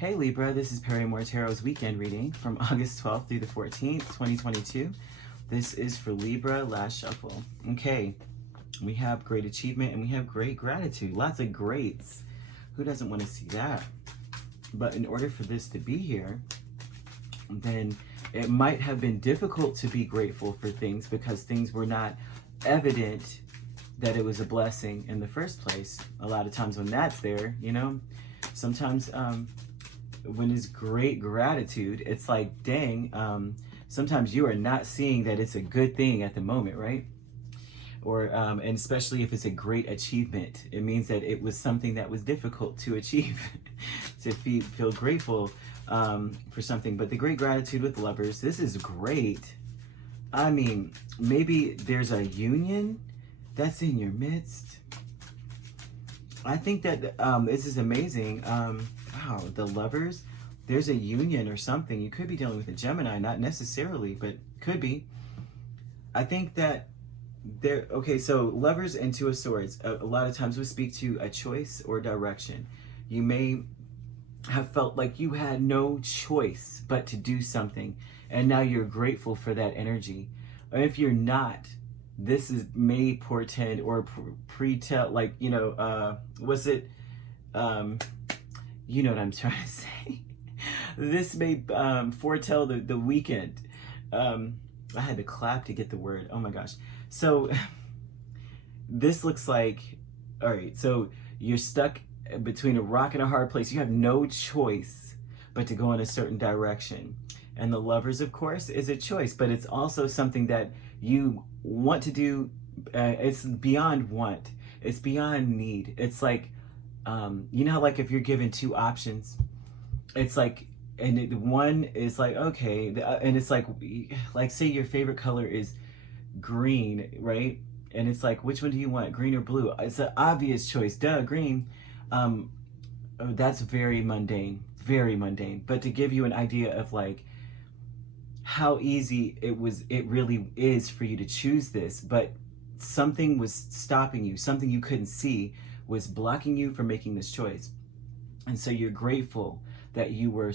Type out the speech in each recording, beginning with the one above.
Hey Libra, this is Perrymore Tarot's weekend reading from August 12th through the 14th, 2022. This is for Libra, last shuffle. Okay, we have great achievement and we have great gratitude. Lots of greats. Who doesn't want to see that? But in order for this to be here, then it might have been difficult to be grateful for things because things were not evident that it was a blessing in the first place. A lot of times when that's there, you know, sometimes when it's great gratitude, it's like, dang, sometimes you are not seeing that it's a good thing at the moment, right? Or and especially if it's a great achievement, it means that it was something that was difficult to achieve. To feel grateful for something. But the great gratitude with lovers, this is great. I mean, maybe there's a union that's in your midst. I think that this is amazing. Wow, the lovers, there's a union or something. You could be dealing with a Gemini, not necessarily, but could be. I think that there, okay, so lovers and Two of Swords, a lot of times we speak to a choice or direction. You may have felt like you had no choice but to do something, and now you're grateful for that energy. Or if you're not, this may portend or pre-tell, like, you know, was it, you know what I'm trying to say. This may foretell the weekend. I had to clap to get the word. Oh my gosh. So this looks like, all right, so you're stuck between a rock and a hard place. You have no choice but to go in a certain direction. And the lovers, of course, is a choice, but it's also something that you want to do. It's beyond want. It's beyond need. It's like, you know how, like, if you're given two options, it's like, and one is like, okay, and it's like say your favorite color is green, right? And it's like, which one do you want, green or blue? It's an obvious choice, duh, green. That's very mundane, very mundane. But to give you an idea of like how easy it really is for you to choose this, but something was stopping you, something you couldn't see was blocking you from making this choice. And so you're grateful that you were,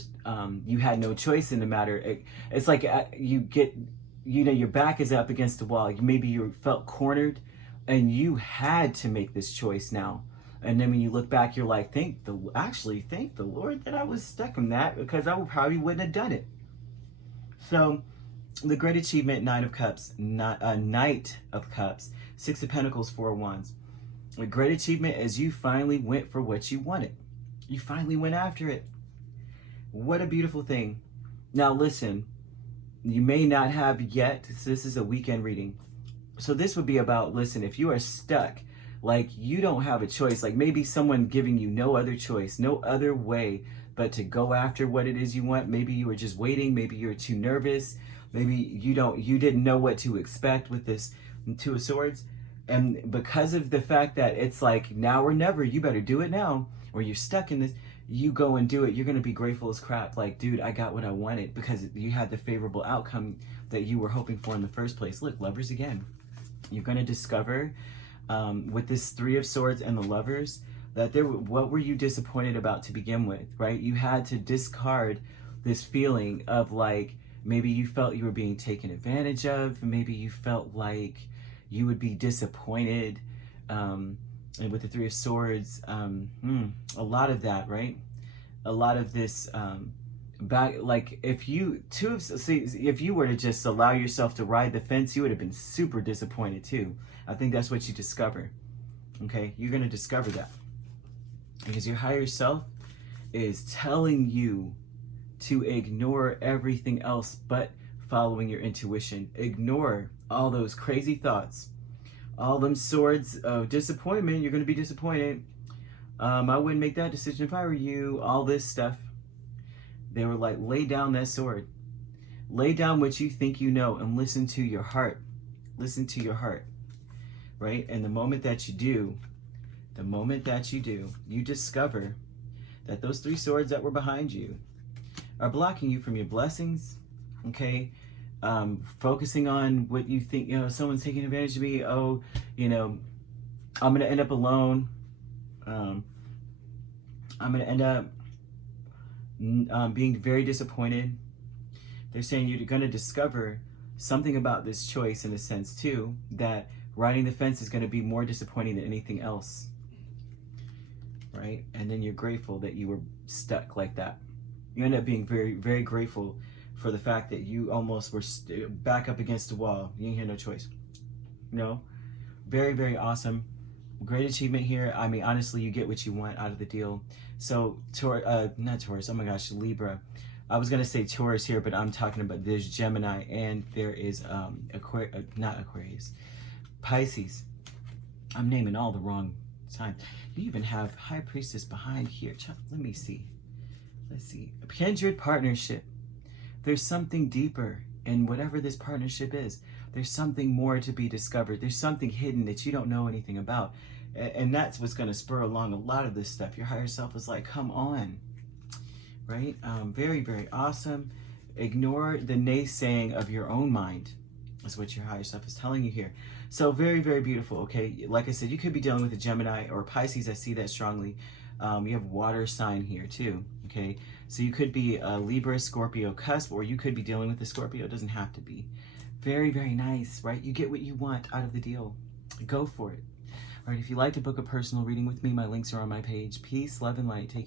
you had no choice in the matter. It's like you get, you know, your back is up against the wall. Maybe you felt cornered and you had to make this choice now. And then when you look back, you're like, thank the Lord that I was stuck in that, because I probably wouldn't have done it. So the great achievement, Nine of Cups, Knight of Cups, Six of Pentacles, Four of Wands. A great achievement is you finally went for what you wanted. You finally went after it. What a beautiful thing. Now listen, you may not have yet, so this is a weekend reading. So this would be about, listen, if you are stuck, like you don't have a choice, like maybe someone giving you no other choice, no other way but to go after what it is you want. Maybe you were just waiting, maybe you were too nervous, maybe you didn't know what to expect with this Two of Swords. And because of the fact that it's like now or never, you better do it now, or you're stuck in this, you go and do it. You're going to be grateful as crap. Like, dude, I got what I wanted because you had the favorable outcome that you were hoping for in the first place. Look, lovers again. You're going to discover with this Three of Swords and the lovers that what were you disappointed about to begin with, right? You had to discard this feeling of like, maybe you felt you were being taken advantage of. Maybe you felt like you would be disappointed. And with the Three of Swords, a lot of that, right? A lot of this, like if you were to just allow yourself to ride the fence, you would have been super disappointed too. I think that's what you discover. Okay, you're gonna discover that because your higher self is telling you to ignore everything else but following your intuition. Ignore all those crazy thoughts. All them swords of disappointment, you're going to be disappointed. I wouldn't make that decision if I were you. All this stuff. They were like, lay down that sword. Lay down what you think you know and listen to your heart. Listen to your heart. Right? And the moment that you do, you discover that those three swords that were behind you are blocking you from your blessings. Okay? Focusing on what you think, you know, someone's taking advantage of me. Oh, you know, I'm going to end up alone. I'm going to end up being very disappointed. They're saying you're going to discover something about this choice in a sense too, that riding the fence is going to be more disappointing than anything else, right? And then you're grateful that you were stuck like that. You end up being very, very grateful for the fact that you almost were back up against the wall. You didn't have no choice. No, very, very awesome. Great achievement here. I mean, honestly, you get what you want out of the deal. So, not Taurus, oh my gosh, Libra. I was going to say Taurus here, but I'm talking about there's Gemini and there is not Aquarius, Pisces. I'm naming all the wrong signs. You even have High Priestess behind here. Let me see. Let's see. A kindred partnership. There's something deeper in whatever this partnership is. There's something more to be discovered. There's something hidden that you don't know anything about. And that's what's going to spur along a lot of this stuff. Your higher self is like, come on. Right? Very, very awesome. Ignore the naysaying of your own mind. That's what your higher self is telling you here. So very, very beautiful. Okay. Like I said, you could be dealing with a Gemini or Pisces. I see that strongly. You have water sign here too. Okay. So you could be a Libra, Scorpio cusp, or you could be dealing with a Scorpio. It doesn't have to be. Very, very nice, right? You get what you want out of the deal. Go for it. All right. If you'd like to book a personal reading with me, my links are on my page. Peace, love, and light. Take